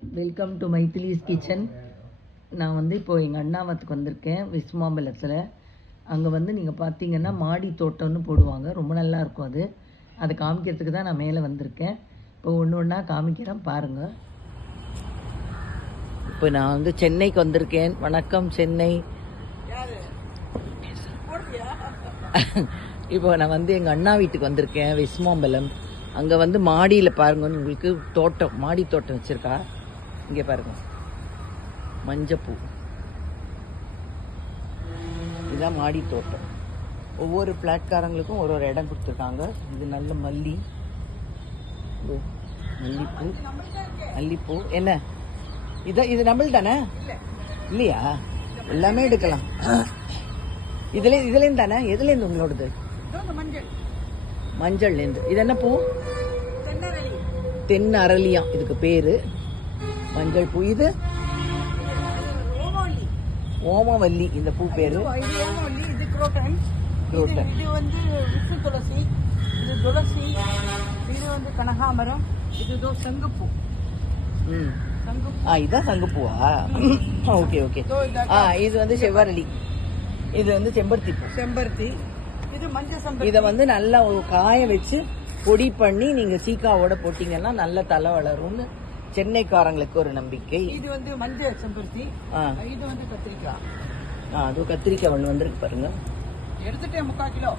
Welcome to மைத்திலிஸ் kitchen. நான் வந்து இப்போது எங்கள் அண்ணாவத்துக்கு வந்திருக்கேன் விஸ்மாம்பலத்தில். அங்கே வந்து நீங்கள் பார்த்தீங்கன்னா மாடி தோட்டம்னு போடுவாங்க, ரொம்ப நல்லா இருக்கும் அது. அதை காமிக்கிறதுக்கு தான் நான் மேலே வந்திருக்கேன். இப்போ ஒன்று ஒன்றா காமிக்கிறேன் பாருங்கள். இப்போ நான் வந்து சென்னைக்கு வந்திருக்கேன். வணக்கம் சென்னை. இப்போ நான் வந்து எங்கள் அண்ணா வீட்டுக்கு வந்திருக்கேன் விஸ்மாம்பலம். அங்கே வந்து மாடியில் பாருங்க, உங்களுக்கு தோட்டம், மாடி தோட்டம் வச்சுருக்கா. இங்கே பாருங்க, மஞ்சப்பூ, இதுதான் மாடி தோட்டம். ஒவ்வொரு பிளாட்காரங்களுக்கும் ஒரு ஒரு இடம் கொடுத்துருக்காங்க. இது நல்ல மல்லி, மல்லிப்பூ, மல்லிப்பூ. என்ன இது நம்மள் தானே? இல்லையா? எல்லாமே எடுக்கலாம். இதுலேருந்து தானே? எதுலேருந்து உங்களோடது? மஞ்சள்லேருந்து. இது என்ன பூ? தென் அரளியா இதுக்கு பேரு. மஞ்சள் பூ. இது ஓமவல்லி, இந்த பூ பேரு. இது வந்து விஷ்ணு துளசி, இது துளசி, இது வந்து கனகாமரம், இது சங்குப்பூ. இதான் சங்குப்பூவா? Okay okay. இது வந்து செவ்வரளி, இது வந்து செம்பருத்தி பூ. செம்பருத்தி. இது மஞ்சள் செம்பருத்தி. இதை வந்து நல்லா காய வச்சு பொடி பண்ணி நீங்க சீக்காவோட போட்டீங்கன்னா நல்ல தலை வளரும்னு சென்னைக்காரங்களுக்கு ஒரு நம்பிக்கை. இது வந்து மஞ்சள் செம்பருத்தி. இது வந்து கத்திரிக்காய். அது கத்திரிக்காய் ஒன்று வந்திருக்கு பாருங்க. எடுத்துட்டேன் 3/4 கிலோ.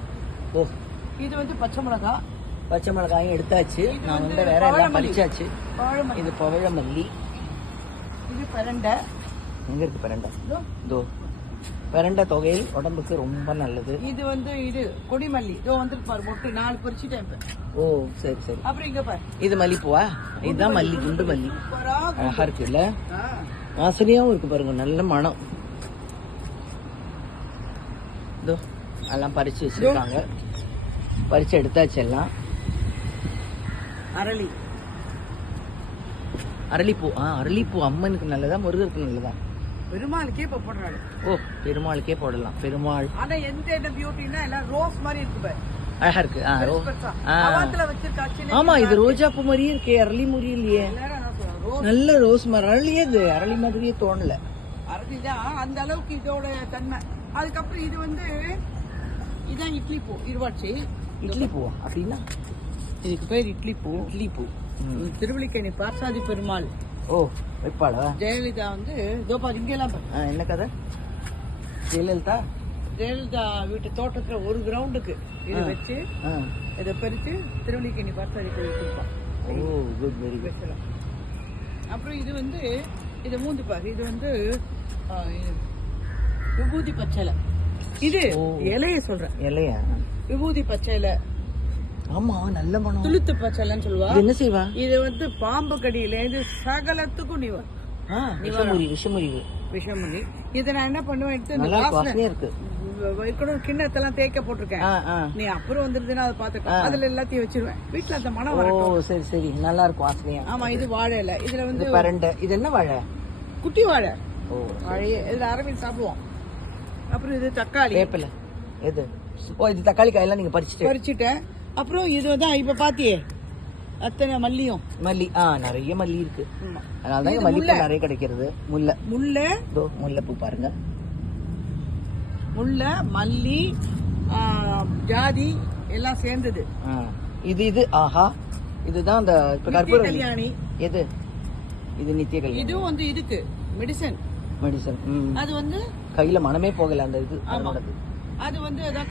ஓ. இது வந்து பச்சை மிளகாய். பச்சை மிளகாயும் எடுத்தாச்சு. நான் வந்து வேற எல்லாம் பறிச்சாச்சு. இது பவழமல்லி. இது பிரண்டை. எங்க இருக்கு பிரண்டை? இதோ பிரண்டை தொகையில் உடம்புக்கு ரொம்ப நல்லது. இது வந்து இது கொடிமல்லி. இதோ வந்துருக்கு பாரு, மொட்டு 4 பறிச்சுட்டேன். ஓ சரி சரி. அப்புறம் இங்க பாரு, இது மல்லிப்பூவா? இதுதான் மல்லி, குண்டு மல்லி. அழகா இருக்குல்ல, வாசனையாவும் இருக்கு பாருங்க, நல்ல மனம். இதோ எல்லாம் பறிச்சு வச்சிருக்காங்க, பறிச்சு எடுத்தாச்சு எல்லாம். அரளி, அரளிப்பூ. அரளிப்பூ அம்மனுக்கு நல்லதா முருகருக்கு நல்லதா? பெருமாளுக்கே இப்ப போடுறாரு. ஓ, பெருமாளுக்கே போடலாம். பெருமாள். ஆனா எந்த பியூட்டினா எல்லாம் ரோஸ் மாதிரி இருக்கு. அழகா இருக்கு. வச்சிருக்காச்சு. ஆமா, இது ரோஜா பூ மாதிரியே இருக்கே, அரளி மாதிரி இல்லையே. நல்ல ரோஸ் மாதிரி. அரளியே இது அரளி மாதிரியே தோணல. அரளிதான் அந்த அளவுக்கு இதோட தன்மை. அதுக்கப்புறம் இது வந்து இதான் இட்லி பூ. இருவாட்சி இட்லி பூவா? அப்படின்னா இதுக்கு பேர் இட்லி பூ. இட்லி பூ. திருவள்ளிக்கேணி பார்சாதி பெருமாள். ஓ, வைப்பாளா? ஜெயலலிதா வந்து இங்கெல்லாம் என்ன கதை? ஜெயலலிதா வீட்டு தோட்டத்துல ஒரு கிரவுண்டுக்கு இது வச்சு இதை பறிச்சு திருவள்ளிக்கேணி பார்சாதி கோயில் கொடுப்பான். ஓ குட், வெரி குட். அப்புறம் இது வந்து இதை மூந்து பாரு, இது வந்து விபூதி பச்சை. இது இலைய சொல்றேன். இலையா? விபூதி பச்சை இலை. ஆமா, நல்ல மனம். துளுத்து பச்சைன்னு சொல்லுவா. என்ன செய்வா? இது வந்து பாம்பு கடியில இது சகலத்துக்கும் விஷமுறி. இதை நான் என்ன பண்ணுவேன், எடுத்து இருக்கு கிண்ணத்தெல்லாம் தேய்க்க போட்டிருக்கேன். நீ அப்புறம் வந்துருதுன்னா அதை பாத்துக்க, அதுல எல்லாத்தையும் வச்சிருவேன் வீட்டுல. அந்த மனம் வரும். சரி சரி, நல்லா இருக்கும் வாசனையா. ஆமா, இது வாழை இலை. இதுல வந்து பரண்டை. இது என்ன வாழை? குட்டி வாழை. வாழையே இதுல அரவிந்த் சாப்பிடுவோம். அப்புறம் இது தக்காளி. வேப்பிலை. எது? ஓ, இது தக்காளி காயெல்லாம் நீங்க பறிச்சுட்டேன். அப்புறம் இதுதான் இப்ப பாத்தியே அத்தனை மல்லியும். மல்லி. நிறைய மல்லி இருக்கு, அதனாலதான் மல்லிப்பூ நிறைய கிடைக்கிறது. முல்லைப்பூ பாருங்க. முல்லை, மல்லி, ஜாதி எல்லாம் சேர்ந்தது. இது ஆஹா, இதுதான் அந்த கல்யாணி. எது? இது நித்திய கல்யாணி. இதுவும் வந்து இதுக்கு மெடிசன். அது வந்து கையில மனமே போகல அந்த இது. அது வந்து அதான்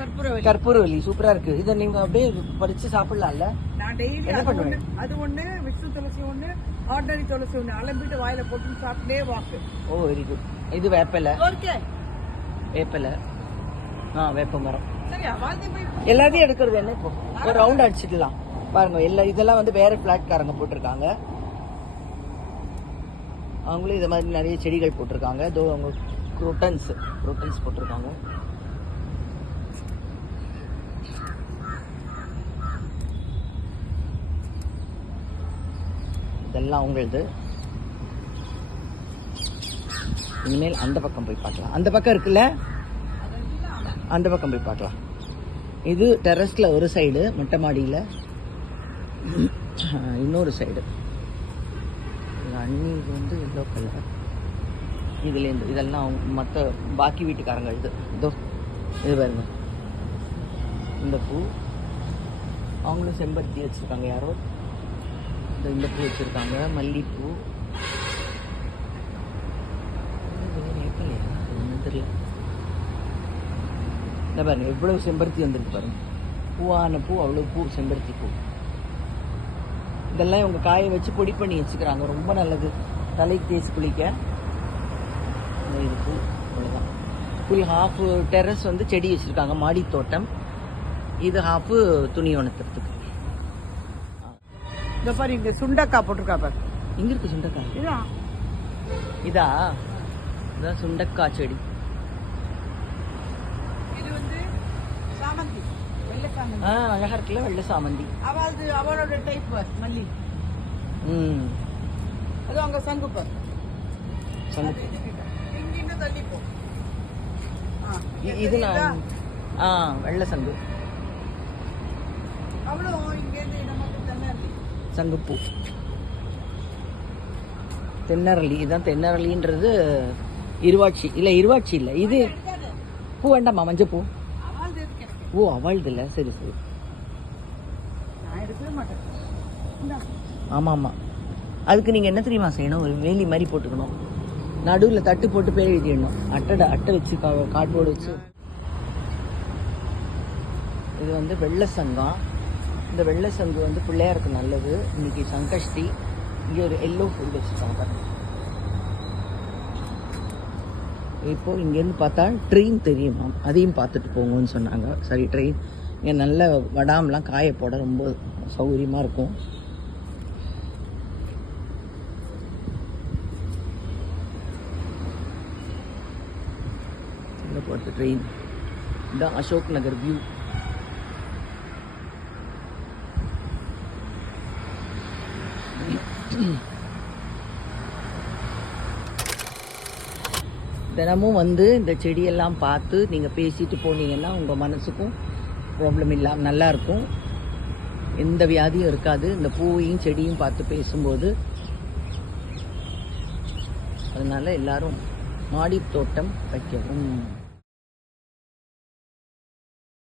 கற்பூரவல்லி. சூப்பரா இருக்கு. இதை நீங்க அப்படியே பறிச்சு சாப்பிடலாம்ல. நான் டெய்லி என்ன பண்ணுவேன்? அது ஒண்ணு, விஷ்ணு துளசி ஒண்ணு, ஆர்டினரி துளசி ஒண்ணு அலம்பிட்டு வாயில போட்டு சாப்பிட்டே வாக்கு. ஓ வெரி குட். இது வேப்பிலை. வேப்பிலை. வேப்ப மரம். எல்லாத்தையும் எடுக்கிறது என்ன, இப்போ ஒரு ரவுண்ட் அடிச்சுக்கலாம் பாருங்க. இதெல்லாம் வந்து வேற பிளாட்காரங்க போட்டிருக்காங்க. அவங்களும் இதை மாதிரி நிறைய செடிகள் போட்டிருக்காங்க. இதோ அவங்க குரோட்டன்ஸ் போட்டிருக்காங்க. இதெல்லாம் அவங்களது. இனிமேல் அந்த பக்கம் போய் பார்க்கலாம். அந்த பக்கம் இருக்குல்ல, அந்த பக்கம் போய் பார்க்கலாம். இது டெரஸ்ல ஒரு சைடு, மொட்டை மாடியில் இன்னொரு சைடு. அண்ணி இது வந்து எல்லோ கலர். இதுலேருந்து இதெல்லாம் மற்ற பாக்கி வீட்டுக்காரங்க இதோ இது பாருங்க. இந்த பூ அவங்களும் செம்பருத்தி வச்சுருக்காங்க யாரோ. இந்த பூ வச்சுருக்காங்க, மல்லிப்பூ. ஒன்றும் தெரியல. இந்த பாருங்க எவ்வளவு செம்பருத்தி வந்திருக்கு பாருங்க. பூவான பூ, அவ்வளோ பூ, செம்பருத்தி பூ. இதெல்லாம் இவங்க காய வச்சு பொடி பண்ணி வச்சுக்கிறாங்க. ரொம்ப நல்லது தலைக்கு தேய்ச்சி குளிக்க. இது பூ அவ்வளோதான். ஃபுல் ஹாஃப் டெரஸ் வந்து செடி வச்சுருக்காங்க, மாடி தோட்டம். இது ஹாஃபு துணி உணர்த்துறதுக்கு. இந்த பாரு இங்க சுண்டக்காய் போட்டிருக்கா பாரு. இங்கே இருக்கு சுண்டக்காய். இதான் இதான் சுண்டக்காய் செடி. இது வந்து சாமந்தி, வெள்ளை சாமந்தி. அழகா இருக்குல்ல வெள்ளை சாமந்தி. அவளோட டைப் மல்லி. அது அங்க சங்கு பாரு. சங்கு இங்க தள்ளி போ. இது நான் வெள்ளை சங்கு. அவ்வளோ இங்க இருந்து நமக்கு தென்னரளி. சங்குப்பூ, தென்னரளி. இதுதான் தென்னரளின்றது. இருவாட்சி இல்லை, இருவாட்சி இல்லை. இது பூ வேண்டாமா, மஞ்சள் பூ. ஓ அவள்து இல்லை, சரி சரி. நான் எடுக்கவே மாட்டேன். ஆமாம் ஆமாம். அதுக்கு நீங்கள் என்ன தெரியுமா செய்யணும், ஒரு வேலி மாதிரி போட்டுக்கணும், நடுவில் தட்டு போட்டு பேர் எழுதிடணும். அட்டை வச்சு கார்ட்போர்டு வச்சு. இது வந்து வெள்ளை சங்கம். இந்த வெள்ளை சங்கு வந்து பிள்ளையாருக்கு நல்லது. இன்னைக்கு சங்கஷ்டி. இங்கே ஒரு எல்லோ ஃபுல் வச்சுருக்காங்க. இப்போ இங்கேருந்து பார்த்தா ட்ரெயின் தெரியுமா, அதையும் பார்த்துட்டு போங்கன்னு சொன்னாங்க. சரி, ட்ரெயின் இங்கே நல்ல வடாம்லாம் காய போட ரொம்ப சௌகரியமாக இருக்கும். இங்கே போகிறது ட்ரெயின். இதுதான் அசோக் நகர் வியூ. தினமும் வந்து இந்த செடியெல்லாம் பார்த்து நீங்கள் பேசிட்டு போனீங்கன்னா உங்கள் மனசுக்கும் ப்ராப்ளம் இல்லாமல் நல்லாயிருக்கும். எந்த வியாதியும் இருக்காது இந்த பூவையும் செடியும் பார்த்து பேசும்போது. அதனால் எல்லாரும் மாடி தோட்டம் வைக்கவும்.